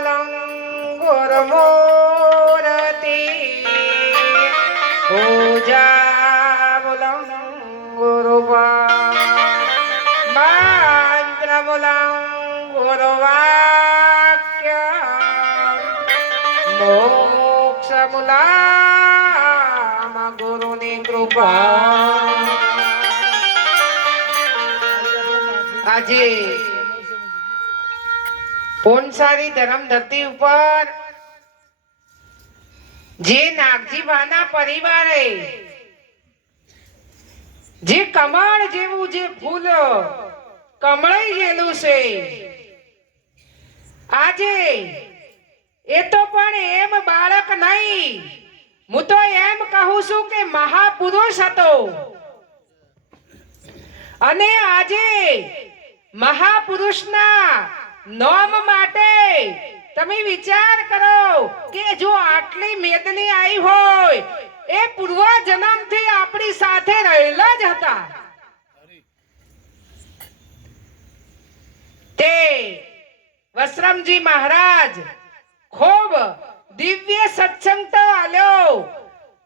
બોલં ગુરમૂર્તિ પૂજા બોલં ગુરુવા મંત્ર બોલં ગુરુવાક્ય મોક્ષ બોલામ ગુરુની કૃપા આજે પોનસારી ધરમ ધરતી ઉપર જે નાગજી બાના પરિવારે જે કમળ જેવું જે ફૂલ કમળાઈ ગયેલું છે આજે એ તો પણ એમ બાળક નહીં, હું તો એમ કહું છું કે મહાપુરુષ હતો. અને આજે મહાપુરુષના નામ માટે તમે વિચાર કરો કે જો આટલી મેદની આવી હોય એ પૂર્વ જન્મથી આપણી સાથે રહેલા જ હતા. તે વસરામજી મહારાજ ખૂબ દિવ્ય સત્સંગ તો આલ્યો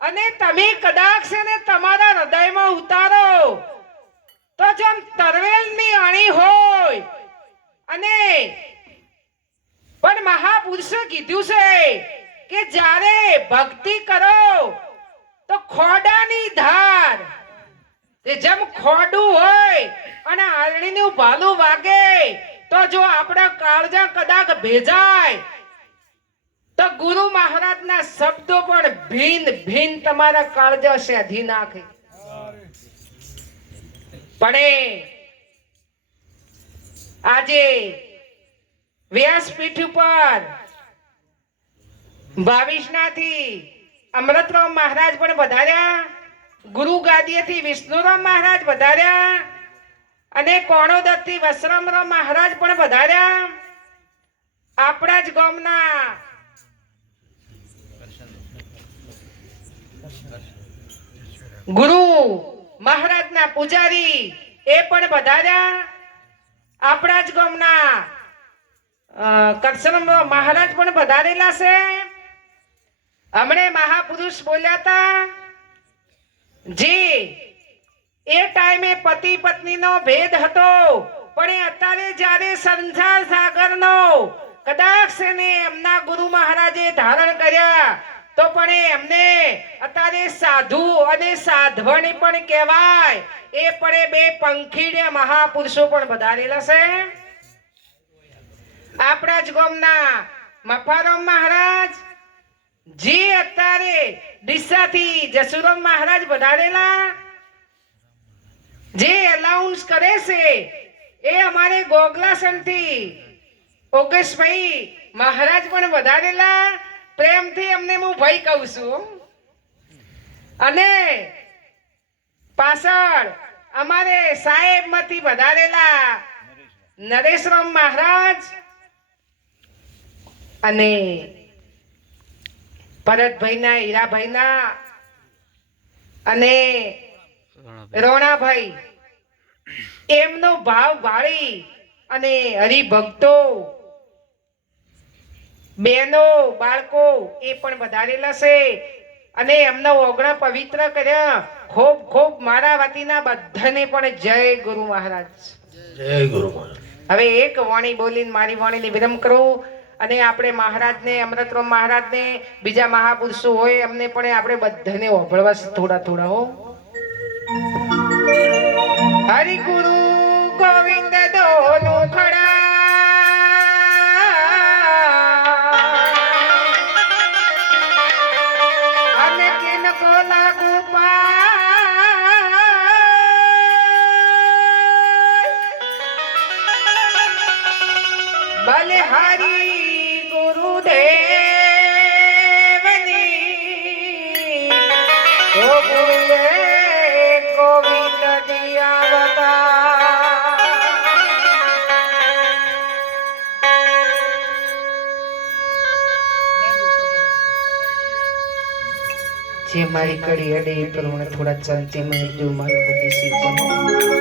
અને તમે કદાચ છે ને તમારા હૃદયમાં ઉતારો તો જેમ તરવેલની અણી હોય. અને પણ મહાપુરુષે કીધું છે કે જ્યારે ભક્તિ કરો તો ખોડાની ધાર જેમ ખોડું હોય અને આરણીનું ભાલું વાગે તો જો આપણા કાળજા કદાચ ભેજાય તો ગુરુ મહારાજના શબ્દો પણ ભીન ભીન તમારા કાળજા શેધી નાખે. પણ આજે વ્યાસપીઠ ઉપર 22 અમૃતરામ મહારાજ પણ વધાર્યા, ગુરુ ગાદીએથી વિષ્ણુરામ મહારાજ વધાર્યા અને કોણોદરથી વસરામરામ મહારાજ પણ વધાર્યા. આપણા જ ગામના ગુરુ મહારાજના પૂજારી એ પણ વધાર્યા. આપણા જ ગામના કરસન મહારાજ પણ વધારેલા છે. હમણે મહાપુરુષ બોલ્યા હતા જે એ ટાઈમે પતિ પત્નીનો ભેદ હતો પણ અત્યારે જ્યારે સંસાર સાગરનો કદાચ ને એમના ગુરુ મહારાજે ધારણ કર્યા તો પણ એમને અત્યારે સાધુ અને સાધવણી પણ કહેવાય. એ પણ બે પંખીડિયા મહાપુરુષો પણ વધારેલા છે. આપણા જ ગામના મફારામ મહારાજ જે અત્યારે ડીસાથી જસુરામ મહારાજ વધારેલા જે એલાઉન્સ કરે છે એ અમારે ગોગલાસનથી ઓગેશભાઈ મહારાજ પણ વધારેલા. પ્રેમથી અમને હું ભાઈ કહું છું. અને પાછળ અમારે સાહેબ માંથી વધારેલા નરેશરામ મહારાજ અને ભરતભાઈના હીરાભાઈના અને રોણાભાઈ એમનો ભાવ ભાળી અને હરિભક્તો બહેનો બાળકો એ પણ વધારેલા છે અને એમના ઓગણા પવિત્ર કર્યા. ખૂબ ખૂબ મારા વતીના બધાને પણ જય ગુરુ મહારાજ. જય ગુરુ મહારાજ. હવે એક વાણી બોલીને મારી વાણીને વિરમ કરું અને આપણે મહારાજને અમૃતરામ મહારાજને બીજા મહાપુરુષો હોય એમને પણ આપણે બધાને ઓભળવા થોડા થોડા હો. હરિ ગુરુ ગોવિંદ દોનું ખડા અને કિન કો લાગુ બલિહારી ગુરુદેવની ઓ ગુરુએ ગોવિંદ દિયાવતા. જે મારી કડી અડે એ પ્રમાણે થોડા ચાલતી મને જો મારી બધી શીખવાનું